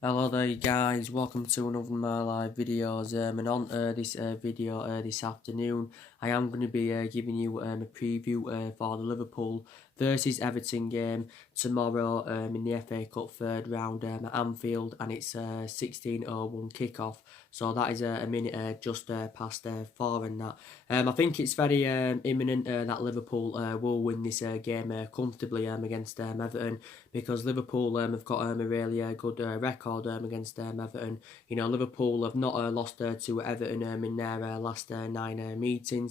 Hello there guys, welcome to another of my live videos and on this video this afternoon I am going to be giving you a preview for the Liverpool versus Everton game tomorrow in the FA Cup third round at Anfield, and it's 16:01 kickoff, so that is a minute just past 4 and that. I think it's very imminent that Liverpool will win this game comfortably against Everton, because Liverpool have got a really good record against Everton. You know, Liverpool have not lost to Everton in their last 9 meetings.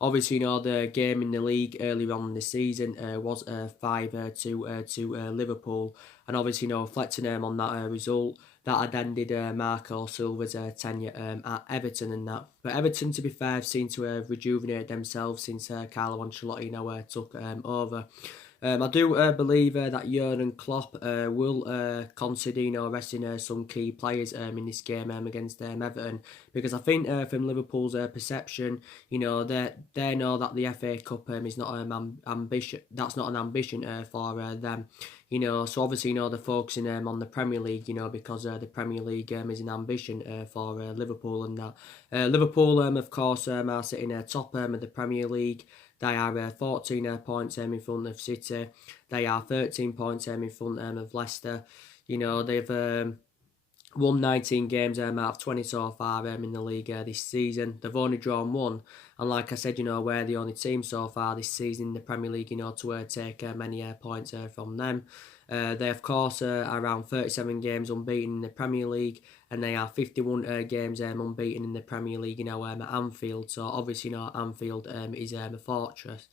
Obviously, you know, the game in the league earlier on in the season was 5-2 to Liverpool, and obviously, you know, reflecting on that result, that had ended Marco Silva's tenure at Everton and that. But Everton, to be fair, have seemed to have rejuvenated themselves since Carlo Ancelotti took over. I do believe that Jurgen Klopp will consider, you know, resting some key players in this game against Everton, because I think from Liverpool's perception, you know, they know that the FA Cup is not an ambition. That's not an ambition for them. You know, so obviously, you know, they're focusing on the Premier League, you know, because the Premier League is an ambition for Liverpool and that. Liverpool, of course, are sitting top of the Premier League. They are 14 points in front of City. They are 13 points in front of Leicester. You know, they've won 19 games out of 20 so far in the league this season. They've only drawn one. And like I said, you know, we're the only team so far this season in the Premier League, you know, to take many points from them. They, of course, are around 37 games unbeaten in the Premier League, and they are 51 games unbeaten in the Premier League, you know, at Anfield. So obviously, you know, Anfield is a fortress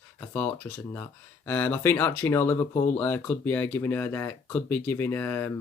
and that. I think actually, you know, Liverpool could be giving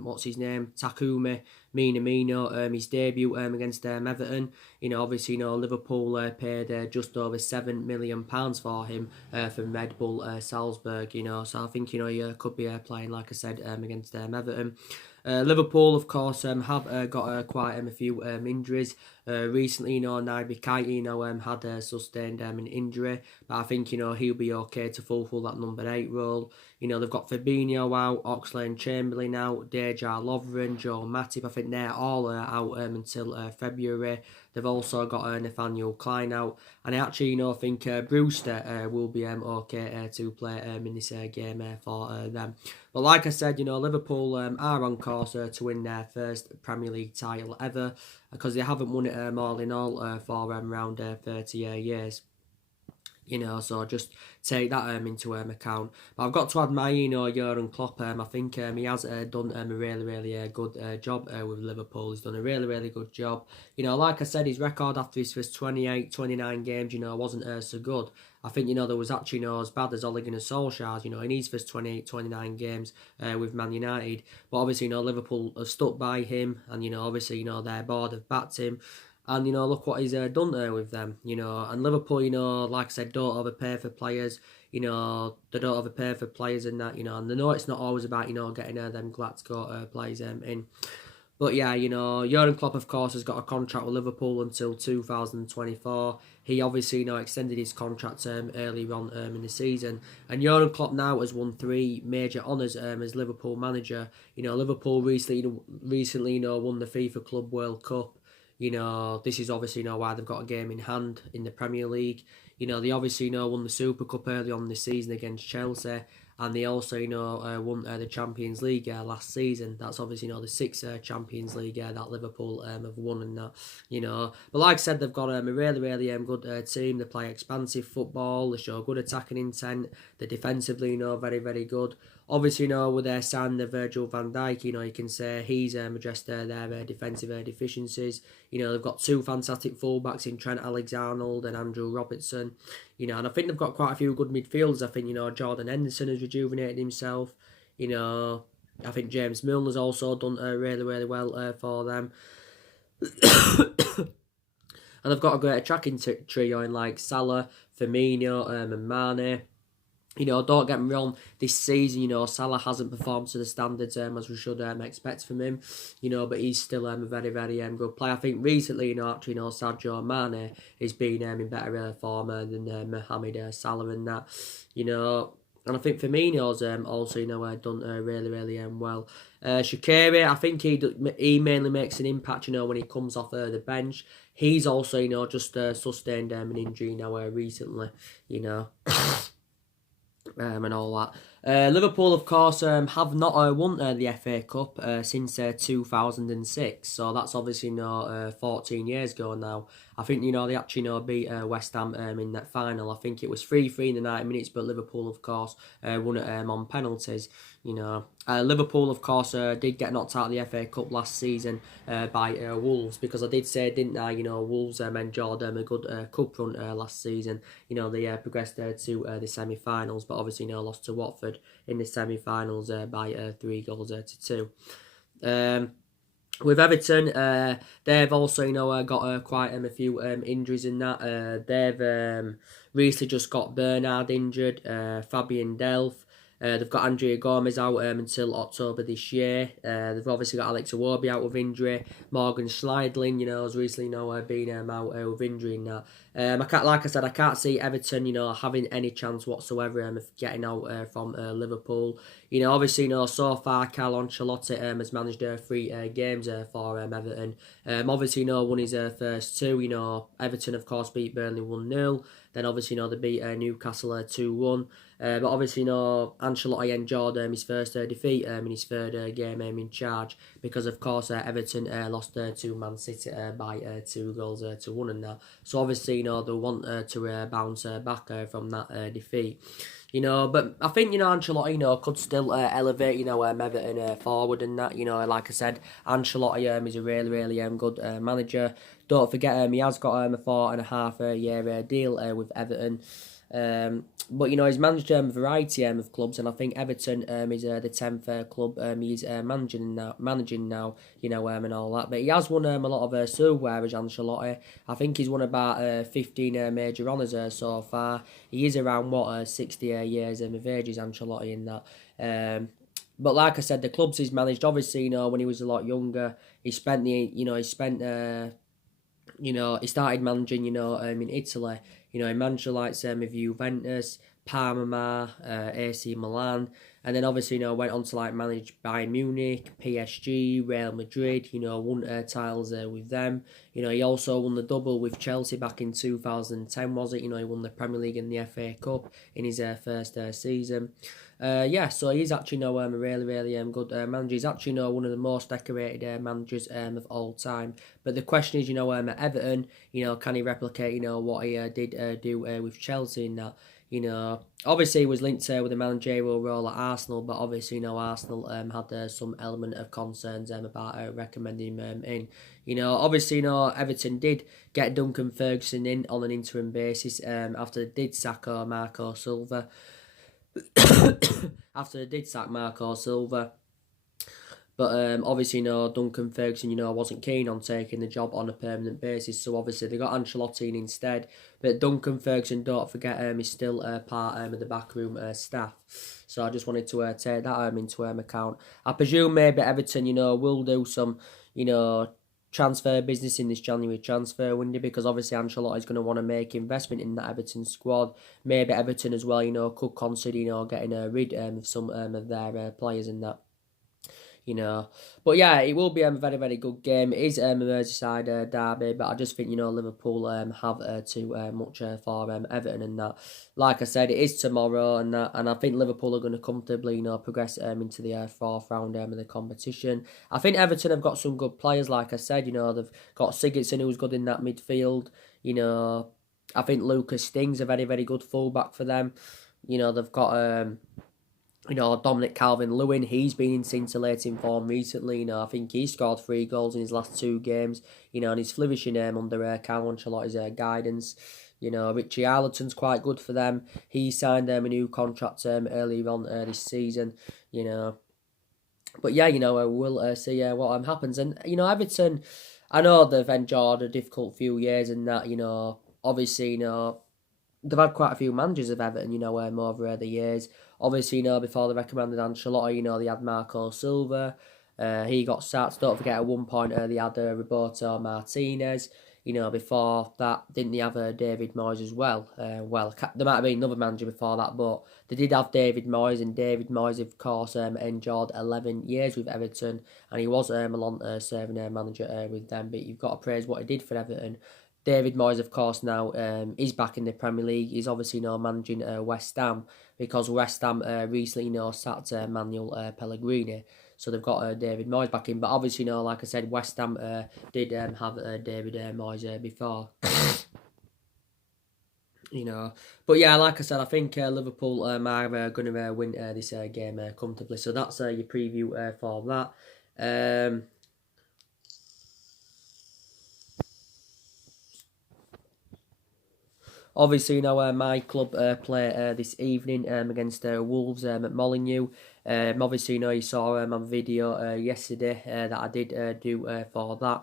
what's his name, Takumi Minamino, his debut against Everton. You know, obviously, you know, Liverpool paid just over £7 million for him from Red Bull Salzburg. You know, so I think, you know, he could be playing, like I said, against Everton. Liverpool, of course, have got quite a few injuries. Recently, you know, Naby Keita, you know, had sustained an injury, but I think, you know, he'll be okay to fulfil that number 8 role. You know, they've got Fabinho out, Oxlade-Chamberlain out, Dejan Lovren, Joe Matip. I think they're all out until February. They've also got Nathaniel Klein out, and I actually, you know, think Brewster will be okay to play in this game for them. But like I said, you know, Liverpool are on course to win their first Premier League title ever, because they haven't won it all in all for around 30 years. You know, so just take that into account. But I've got to admire, you know, Jurgen Klopp. I think he has done a really good job with Liverpool. He's done a really good job. You know, like I said, his record after his first 29 games, you know, wasn't so good. I think, you know, there was actually, you know, as bad as Ole Gunnar Solskjaer's, you know, in his first 29 games with Man United. But obviously, you know, Liverpool have stuck by him, and, you know, obviously, you know, their board have backed him. And, you know, look what he's done there with them, you know. And Liverpool, you know, like I said, don't overpay for players. You know, they don't overpay for players and that, you know. And they know it's not always about, you know, getting them Glasgow players in. But yeah, you know, Jurgen Klopp, of course, has got a contract with Liverpool until 2024. He obviously, you know, extended his contract earlier on in the season. And Jurgen Klopp now has won 3 major honours as Liverpool manager. You know, Liverpool recently, you know, won the FIFA Club World Cup. You know, this is obviously, you know, why they've got a game in hand in the Premier League. You know, they obviously, you know, won the Super Cup early on this season against Chelsea. And they also, you know, won the Champions League last season. That's obviously, you know, the 6th Champions League that Liverpool have won and that, you know. But like I said, they've got a really good team. They play expansive football. They show good attacking intent. They're defensively, you know, very good. Obviously, you know, with their signing of Virgil van Dijk, you know, you can say he's addressed their defensive deficiencies. You know, they've got 2 fantastic fullbacks in Trent Alexander-Arnold and Andrew Robertson. You know, and I think they've got quite a few good midfielders. I think, you know, Jordan Henderson has rejuvenated himself. You know, I think James Milner's also done really well for them. And they've got a great attacking trio in like Salah, Firmino, and Mane. You know, don't get me wrong, this season, you know, Salah hasn't performed to the standards as we should expect from him, you know, but he's still a very good player. I think recently, you know, actually, you know, Sadio Mane has been in better form than Mohamed Salah and that, you know. And I think Firmino's also, done really well. Shaqiri, I think he mainly makes an impact, when he comes off the bench. He's also, just sustained an injury now recently, and all that. Liverpool, of course, have not won the FA Cup since 2006, so that's obviously 14 years ago now. I think they actually beat West Ham in that final. I think it was 3-3 in the 90 minutes, but Liverpool, of course, won it on penalties. Liverpool, of course, did get knocked out of the FA Cup last season by Wolves, because I did say, didn't I? Wolves enjoyed a good cup run last season. They progressed to the semi-finals, but obviously lost to Watford in the semi-finals by 3 goals to 2. With Everton, they've also got quite a few injuries in that. They've recently just got Bernard injured, Fabian Delph. They've got Andrea Gomez out until October this year. They've obviously got Alex Iwobi out with injury. Morgan Schleidlin, has recently been out with injury in that. Like I said, I can't see Everton, having any chance whatsoever of getting out from Liverpool. Obviously, so far, Carlo Ancelotti has managed 3 games for Everton. Obviously, won his first 2. Everton, of course, beat Burnley 1-0. Then, obviously, they beat Newcastle 2-1. But obviously, Ancelotti enjoyed his first defeat in his third game in charge, because, of course, Everton lost to Man City by 2 goals to 1 and that. So, obviously, they want to bounce back from that defeat. But I think, Ancelotti, could still elevate, Everton forward and that. Like I said, Ancelotti is a really good manager. Don't forget, he has got a 4.5-year deal with Everton. But he's managed a variety of clubs, and I think Everton is the 10th club he's managing now, and all that. But he has won a lot of silverware as Ancelotti. I think he's won about 15 major honours so far. He is around 60 years of age, is Ancelotti in that. But like I said, the clubs he's managed, obviously, when he was a lot younger, he started managing, in Italy. He managed the likes of Juventus, Parma, AC Milan, and then obviously, went on to manage Bayern Munich, PSG, Real Madrid, won titles with them. He also won the double with Chelsea back in 2010, was it? He won the Premier League and the FA Cup in his first season. So he's actually a really good manager. He's actually one of the most decorated managers of all time. But the question is, at Everton, can he replicate, what he did do with Chelsea in that? Obviously he was linked with a managerial role at Arsenal, but obviously, Arsenal had some element of concerns about recommending him in. Obviously, Everton did get Duncan Ferguson in on an interim basis after they did sack Marco Silva. After they did sack Marco Silva. But obviously, Duncan Ferguson, wasn't keen on taking the job on a permanent basis. So obviously, they got Ancelotti in instead. But Duncan Ferguson, don't forget, is still part of the backroom staff. So I just wanted to take that into account. I presume maybe Everton, will do some, transfer business in this January transfer window, because obviously Ancelotti is going to want to make investment in that Everton squad. Maybe Everton as well, could consider, getting rid of some of their players in that. But yeah, it will be a very good game. It is a Merseyside derby, but I just think Liverpool have too much for Everton and that. Like I said, it is tomorrow and that, and I think Liverpool are going to comfortably progress into the fourth round of the competition. I think Everton have got some good players. Like I said, they've got Sigurdsson, who's good in that midfield. I think Lucas Sting's a very good fullback for them. They've got Dominic Calvert-Lewin, he's been in scintillating form recently. I think he scored 3 goals in his last 2 games, and he's flourishing under Carlo Ancelotti's guidance. Richie Arlington's quite good for them. He signed a new contract earlier on this season, But yeah, we'll see what happens. And, Everton, I know they've endured a difficult few years and that, obviously, they've had quite a few managers of Everton, over the years. Obviously, before they recommended Ancelotti, they had Marco Silva. He got sacked. Don't forget, at one point, they had Roberto Martinez. Before that, didn't they have David Moyes as well? There might have been another manager before that, but they did have David Moyes, and David Moyes, of course, endured 11 years with Everton, and he was a long-serving manager with them. But you've got to praise what he did for Everton. David Moyes, of course, now is back in the Premier League. He's obviously now managing West Ham, because West Ham recently sacked Manuel Pellegrini. So they've got David Moyes back in. But obviously, like I said, West Ham did have David Moyes before. But yeah, like I said, I think Liverpool are going to win this game comfortably. So that's your preview for that. Obviously, my club play this evening against Wolves at Molineux. Obviously, you saw my video yesterday that I did do for that.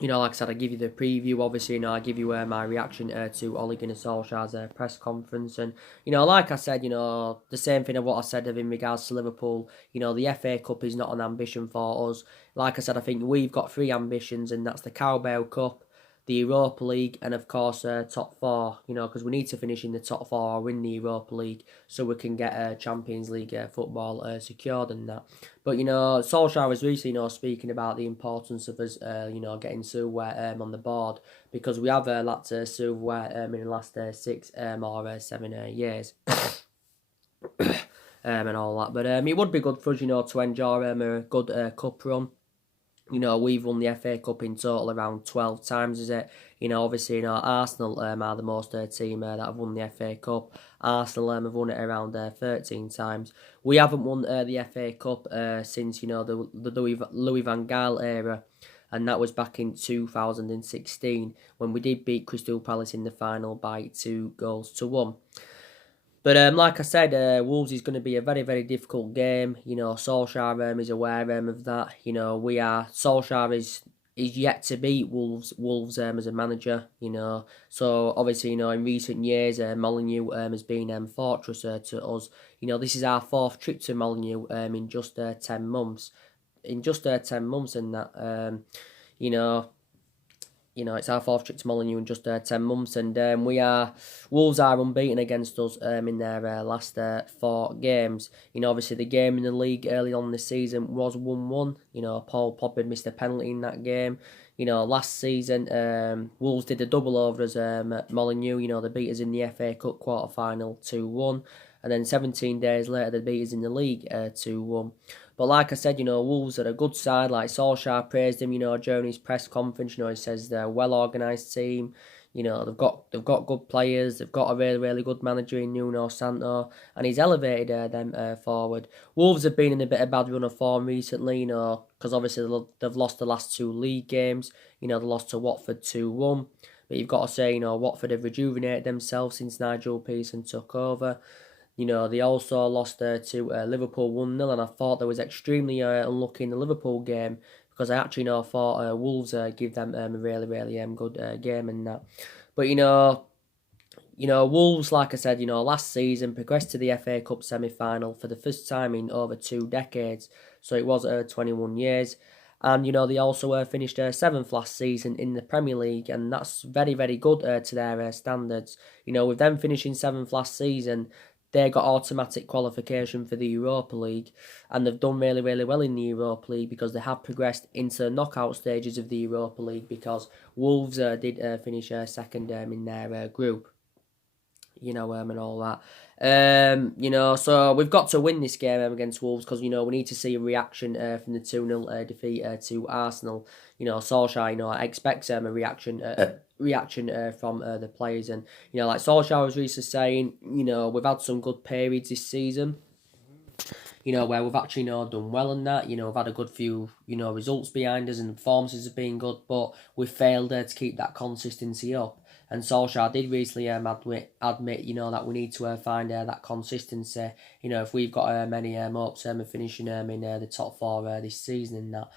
Like I said, I give you the preview. Obviously, I give you my reaction to Ole Gunnar Solskjaer's press conference. And, like I said, the same thing of what I said in regards to Liverpool. The FA Cup is not an ambition for us. Like I said, I think we've got 3 ambitions, and that's the Carabao Cup, the Europa League, and of course top 4, because we need to finish in the top 4 or win the Europa League so we can get Champions League football secured and that. But Solskjaer was recently speaking about the importance of us getting silverware on the board, because we have lacked silverware in the last 6 or 7 years. And all that. But it would be good for us to enjoy a good cup run. We've won the FA Cup in total around 12 times, is it? Obviously, Arsenal are the most team that have won the FA Cup. Arsenal have won it around 13 times. We haven't won the FA Cup since, the Louis van Gaal era. And that was back in 2016 when we did beat Crystal Palace in the final by 2-1. But like I said, Wolves is going to be a very, very difficult game. Solskjaer is aware of that. Solskjaer is yet to beat Wolves as a manager. So obviously, in recent years, Molineux has been fortress to us. This is our 4th trip to Molineux in just 10 months. In just 10 months, and that it's our 4th trip to Molineux in just 10 months, and Wolves are unbeaten against us in their last 4 games. Obviously the game in the league early on this season was 1-1. Paul Pogba missed a penalty in that game. Last season Wolves did a double over us at Molineux. They beat us in the FA Cup quarter final 2-1, and then 17 days later they beat us in the league 2-1. But like I said, Wolves are a good side. Like Solskjaer praised him, during his press conference. He says they're a well-organised team. They've got good players. They've got a really, really good manager in Nuno Santo, and he's elevated them forward. Wolves have been in a bit of bad run of form recently, because obviously they've lost the last 2 league games. They lost to Watford 2-1. But you've got to say, Watford have rejuvenated themselves since Nigel Pearson took over. They also lost to Liverpool 1-0, and I thought they was extremely unlucky in the Liverpool game, because I actually thought Wolves give them a really, really good game and that. But Wolves, like I said, last season progressed to the FA Cup semi-final for the first time in over 2 decades. So it was 21 years. And, they also finished 7th last season in the Premier League, and that's very, very good to their standards. With them finishing 7th last season, they got automatic qualification for the Europa League, and they've done really, really well in the Europa League, because they have progressed into the knockout stages of the Europa League, because Wolves did finish second in their group, and all that. So we've got to win this game against Wolves, because, we need to see a reaction from the 2-0 defeat to Arsenal. Solskjaer, expects a reaction from the players, and like Solskjaer was recently saying, we've had some good periods this season, where we've actually done well in that. We've had a good few results behind us, and performances have been good, but we've failed to keep that consistency up. And Solskjaer did recently admit that we need to find that consistency. If we've got many hopes of finishing in the top 4 this season and that.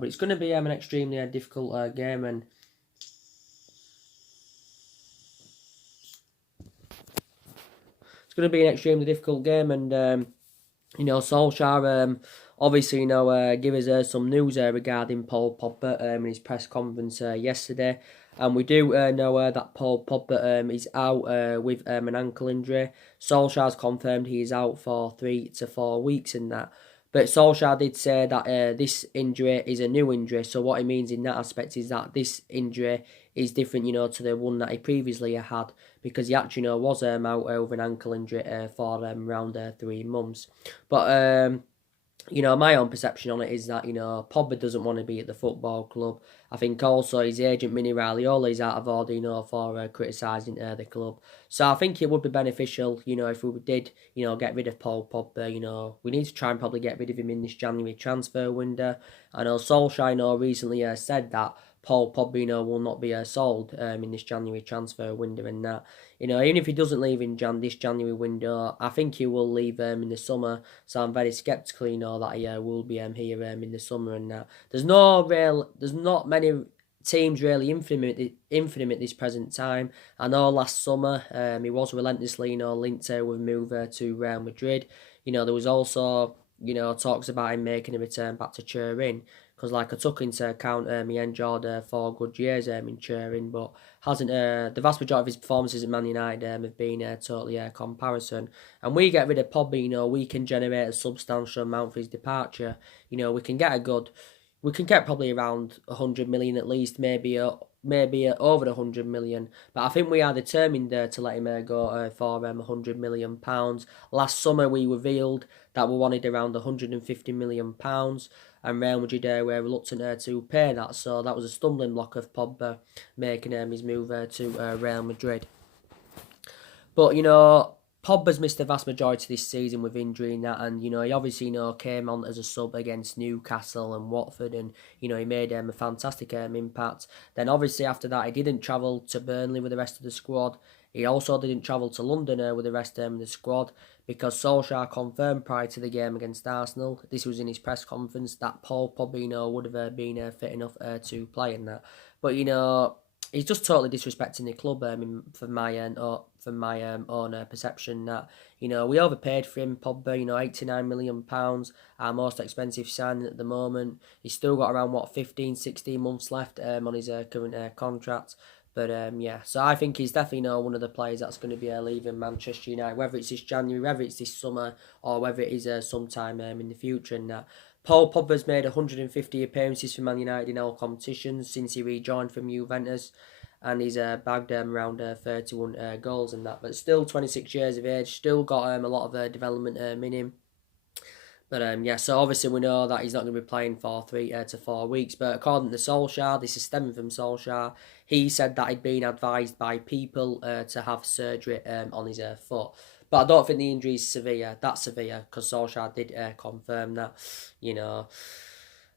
But it's going to be an extremely difficult game, and it's going to be an extremely difficult game, and Solskjaer obviously, give us some news regarding Paul Pogba in his press conference yesterday. And we do know that Paul Pogba is out with an ankle injury. Solskjaer's confirmed he is out for 3 to 4 weeks in that. But Solskjaer did say that this injury is a new injury. So what he means in that aspect is that this injury is different, to the one that he previously had, because he actually, was out with an ankle injury for around 3 months. But my own perception on it is that, Pogba doesn't want to be at the football club. I think also his agent, Mini Raiola, is out of order, for criticising the club. So I think it would be beneficial, if we did, get rid of Paul Pogba. We need to try and probably get rid of him in this January transfer window. I know Solskjaer, recently said that Paul Pogba, will not be sold in this January transfer window and that. Even if he doesn't leave in this January window, I think he will leave in the summer. So I'm very sceptical, that he will be here in the summer and that. There's not many teams really in for him at this present time. I know last summer he was relentlessly, linked with a move to Real Madrid. There was also, talks about him making a return back to Turin. Because, I took into account he enjoyed 4 good years in Turin, but hasn't the vast majority of his performances at Man United have been totally comparison. And we get rid of Pogba, we can generate a substantial amount for his departure. We can get probably around 100 million at least, maybe over 100 million. But I think we are determined to let him go for £100 million. Last summer we revealed that we wanted around £150 million. And Real Madrid were reluctant to pay that, so that was a stumbling block of Pogba making his move to Real Madrid. But, Pogba's missed the vast majority of this season with injury and that, and, he obviously, came on as a sub against Newcastle and Watford, and, he made a fantastic impact. Then, obviously, after that, he didn't travel to Burnley with the rest of the squad. He also didn't travel to London with the rest of the squad, because Solskjaer confirmed prior to the game against Arsenal, this was in his press conference, that Paul Pogba would have been fit enough to play in that. But, he's just totally disrespecting the club from my own perception that, we overpaid for him, Pogba, £89 million, our most expensive signing at the moment. He's still got around, 15, 16 months left on his current contract. But, so I think he's definitely one of the players that's going to be leaving Manchester United, whether it's this January, whether it's this summer, or whether it is sometime in the future. And Paul Pogba's made 150 appearances for Man United in all competitions since he rejoined from Juventus, and he's bagged around 31 goals and that. But still 26 years of age, still got a lot of development in him. But so obviously we know that he's not going to be playing for 3 to 4 weeks. But according to Solskjaer, this is stemming from Solskjaer, he said that he'd been advised by people to have surgery on his foot. But I don't think the injury is severe, because Solskjaer did confirm that,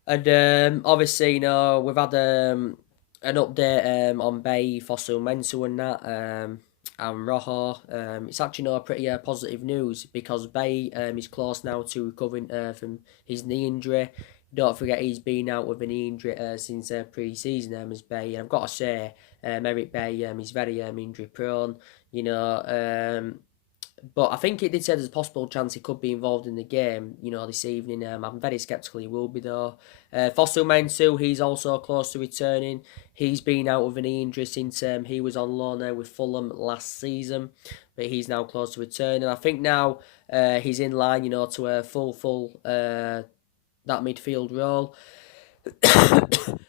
And obviously, we've had an update on Bay, Fossil Mensah and that. And Rojo, it's actually pretty positive news, because Bay is close now to recovering from his knee injury. Don't forget he's been out with a knee injury since pre-season as Bay. And I've got to say, Eric Bay is very injury prone, but I think it did say there's a possible chance he could be involved in the game, this evening. I'm very sceptical he will be though. Fossil Mensah, he's also close to returning. He's been out with an knee injury since he was on loan with Fulham last season, but he's now close to returning. I think now he's in line, to a full that midfield role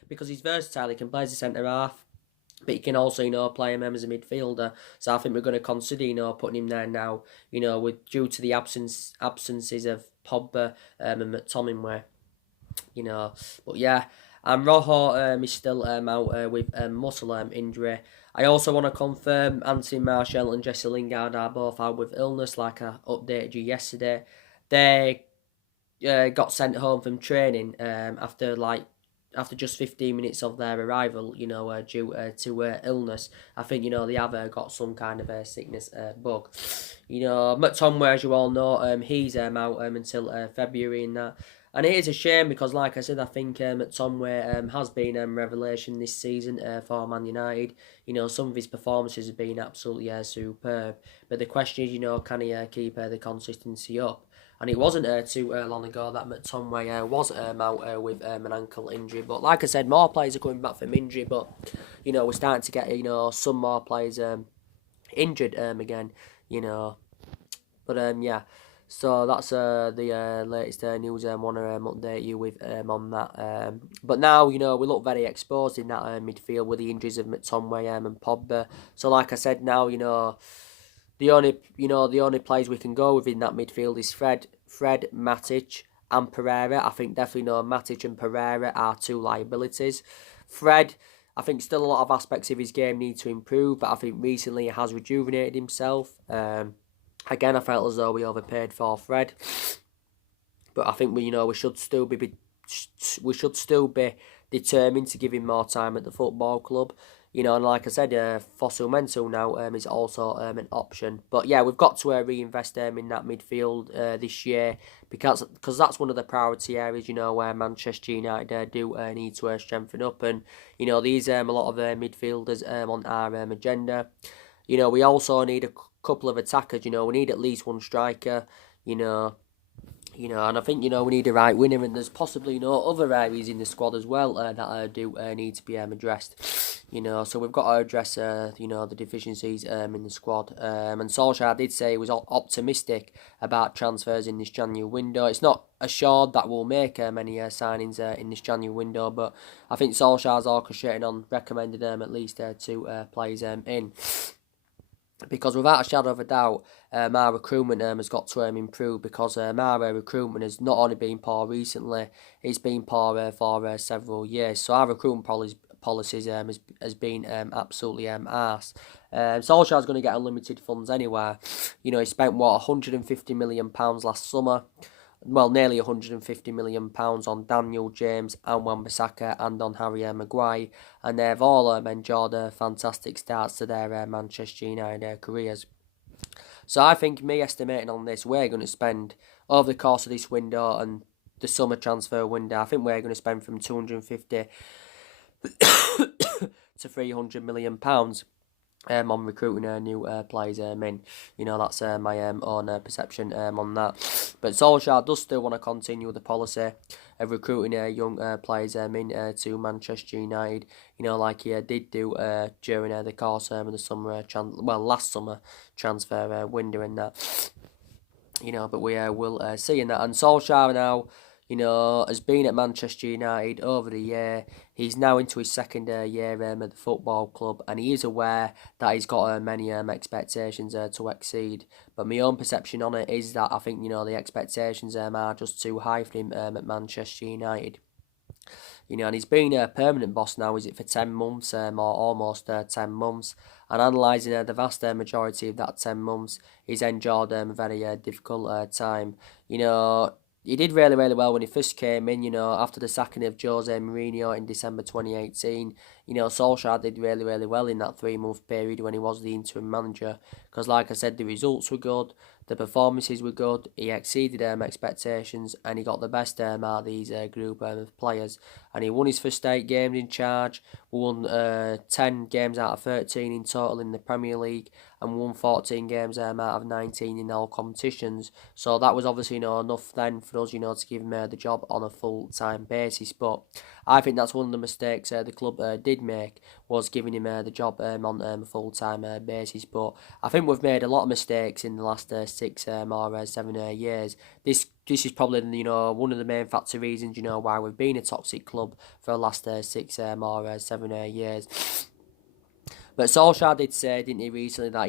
because he's versatile. He can play as a centre half, but he can also, play him as a midfielder. So I think we're going to consider, putting him there now, due to the absences of Pogba and McTominay, But yeah, and Rojo is still out with a muscle injury. I also want to confirm Anthony Martial and Jesse Lingard are both out with illness, like I updated you yesterday. They got sent home from training after just 15 minutes of their arrival, due to illness. I think, they have got some kind of sickness bug. McTominay, as you all know, he's out until February and that. And it is a shame because, like I said, I think McTominay has been a revelation this season for Man United. Some of his performances have been absolutely superb. But the question is, can he keep the consistency up? And it wasn't too long ago that McTominay was out with an ankle injury. But like I said, more players are coming back from injury. But, we're starting to get, some more players injured again, you know. But yeah, so that's the latest news. I want to update you with on that. But now we look very exposed in that midfield with the injuries of McTominay and Pogba. So like I said, now the only players we can go with in that midfield is Fred, Matic, and Pereira. I think definitely Matic and Pereira are two liabilities. Fred, I think still a lot of aspects of his game need to improve, but I think recently he has rejuvenated himself. Again, I felt as though we overpaid for Fred, but I think we should still be determined to give him more time at the football club. And like I said, Fossil Mental now is also an option. But yeah, we've got to reinvest in that midfield this year because that's one of the priority areas, where Manchester United do need to strengthen up. And, these a lot of midfielders on our agenda. We also need a couple of attackers. We need at least one striker. And I think, we need a right winner, and there's possibly, other areas in the squad as well that do need to be addressed. So we've got to address, the deficiencies in the squad. And Solskjaer did say he was optimistic about transfers in this January window. It's not assured that we'll make many signings in this January window, but I think Solskjaer's orchestrating on recommending at least two players in. Because without a shadow of a doubt, our recruitment has got to improve, because our recruitment has not only been poor recently, it's been poor for several years. So our recruitment policies has been absolutely arse. Solskjaer's going to get unlimited funds anyway. He spent, £150 million last summer. Well, nearly £150 million on Daniel James and Wan-Bissaka and on Harry Maguire, and they've all enjoyed fantastic starts to their Manchester United careers. So I think, me estimating on this, we're going to spend, over the course of this window and the summer transfer window, I think we're going to spend from 250 to £300 million on recruiting new players in. That's my own perception on that. But Solskjaer does still want to continue the policy of recruiting young players in to Manchester United. Like he did do during the course of the summer last summer transfer window in that. But we will see in that. And Solskjaer now, has been at Manchester United over the year. He's now into his second year at the football club, and he is aware that he's got many expectations to exceed. But my own perception on it is that I think, the expectations are just too high for him at Manchester United. And he's been a permanent boss now, is it for 10 months, or almost 10 months. And analysing the vast majority of that 10 months, he's enjoyed a very difficult time. He did really, really well when he first came in, after the sacking of Jose Mourinho in December 2018. Solskjaer did really, really well in that 3-month period when he was the interim manager. Because, like I said, the results were good, the performances were good, he exceeded expectations, and he got the best out of these group of players. And he won his first 8 games in charge, won 10 games out of 13 in total in the Premier League, and won 14 games out of 19 in all competitions. So that was obviously enough then for us, to give him the job on a full-time basis. But I think that's one of the mistakes the club did make, was giving him the job on a full-time basis. But I think we've made a lot of mistakes in the last 6 or 7 years. This is probably one of the main factor reasons why we've been a toxic club for the last 6 or 7 years. But Solskjaer did say, didn't he, recently, that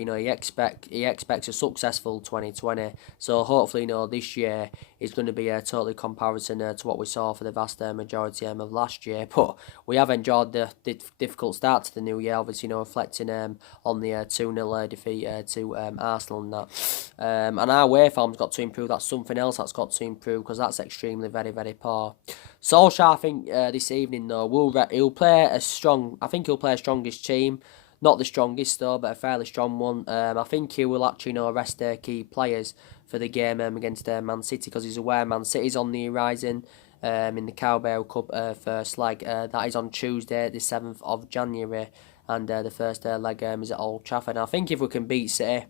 he expects a successful 2020. So hopefully, this year is going to be a totally comparison to what we saw for the vast majority of last year. But we have enjoyed the difficult start to the new year, obviously, reflecting on the 2-0 defeat to Arsenal and that. And our away form's got to improve. That's something else that's got to improve, because that's extremely, very, very poor. Solskjaer, I think this evening though, he'll play a strongest team. Not the strongest though, but a fairly strong one. I think he will actually rest their key players for the game against Man City, because he's aware Man City's on the horizon in the Carabao Cup first leg. That is on Tuesday, the 7th of January, and the first leg is at Old Trafford. And I think if we can beat City,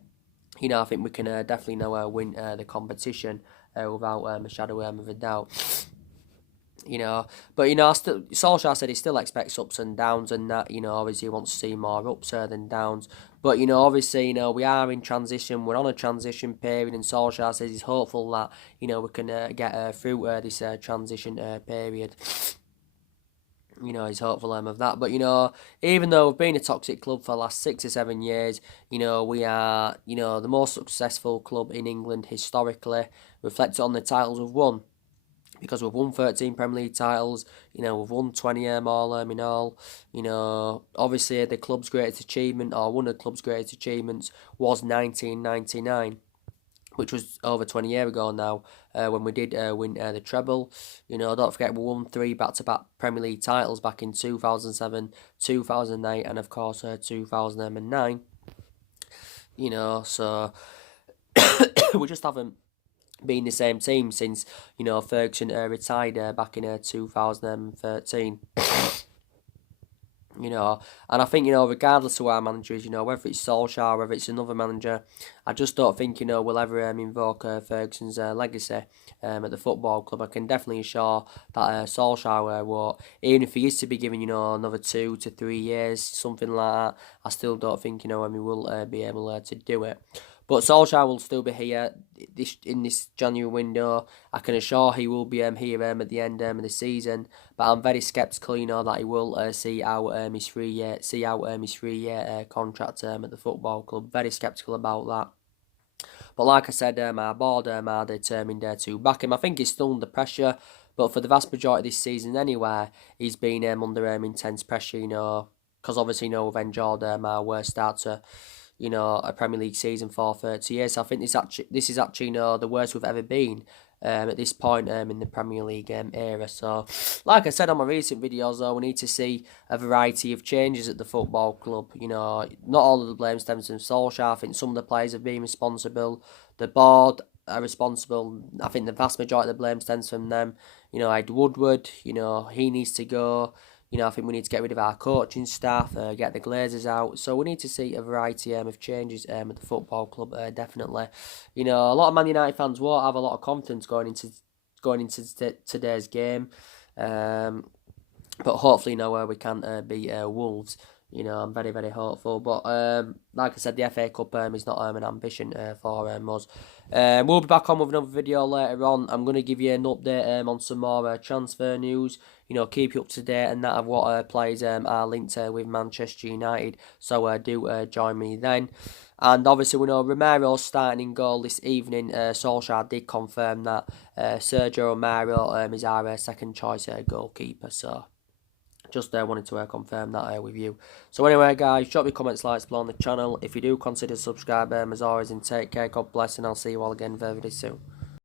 I think we can definitely win the competition. without a shadow of a doubt. But Solskjaer said he still expects ups and downs, and that obviously he wants to see more ups than downs. But obviously we are in transition. We're on a transition period, and Solskjaer says he's hopeful that we can get through this transition period. He's hopeful of that. But even though we've been a toxic club for the last 6 or 7 years, we are the most successful club in England historically. Reflected on the titles we've won, because we've won 13 Premier League titles, we've won 20 all in all. Obviously the club's greatest achievement, or one of the club's greatest achievements, was 1999, which was over 20 years ago now, when we did win the treble. Don't forget we won 3 back-to-back Premier League titles back in 2007, 2008, and of course 2009. So we just haven't been the same team since Ferguson retired back in 2013. And I think regardless of who our manager is, whether it's Solskjaer, whether it's another manager, I just don't think we'll ever invoke Ferguson's legacy at the football club. I can definitely assure that Solskjaer won't. Even if he is to be given another 2 to 3 years, something like that, I still don't think we will be able to do it. But Solskjaer will still be here in this January window. I can assure he will be here at the end of the season. But I'm very sceptical, that he will see out his 3-year contract at the football club. Very sceptical about that. But like I said, our board are determined to back him. I think he's still under pressure, but for the vast majority of this season anyway, he's been under intense pressure. Because obviously we've enjoyed our worst start to a Premier League season for 30 years. So I think this is actually the worst we've ever been at this point in the Premier League era. So, like I said on my recent videos, though, we need to see a variety of changes at the football club. Not all of the blame stems from Solskjaer. I think some of the players have been responsible. The board are responsible. I think the vast majority of the blame stems from them. Ed Woodward, he needs to go. I think we need to get rid of our coaching staff, get the Glazers out. So we need to see a variety of changes at the football club, definitely. A lot of Man United fans won't have a lot of confidence going into today's game. But hopefully, we can beat Wolves. I'm very, very hopeful. But like I said, the FA Cup is not an ambition for us. We'll be back on with another video later on. I'm going to give you an update on some more transfer news. Keep you up to date and that of what players are linked with Manchester United. So do join me then. And obviously we know Romero's starting in goal this evening. Solskjaer did confirm that Sergio Romero is our second choice goalkeeper. So just wanted to confirm that with you. So anyway, guys, drop your comments, likes below on the channel. If you do, consider subscribing as always, and take care. God bless, and I'll see you all again very soon.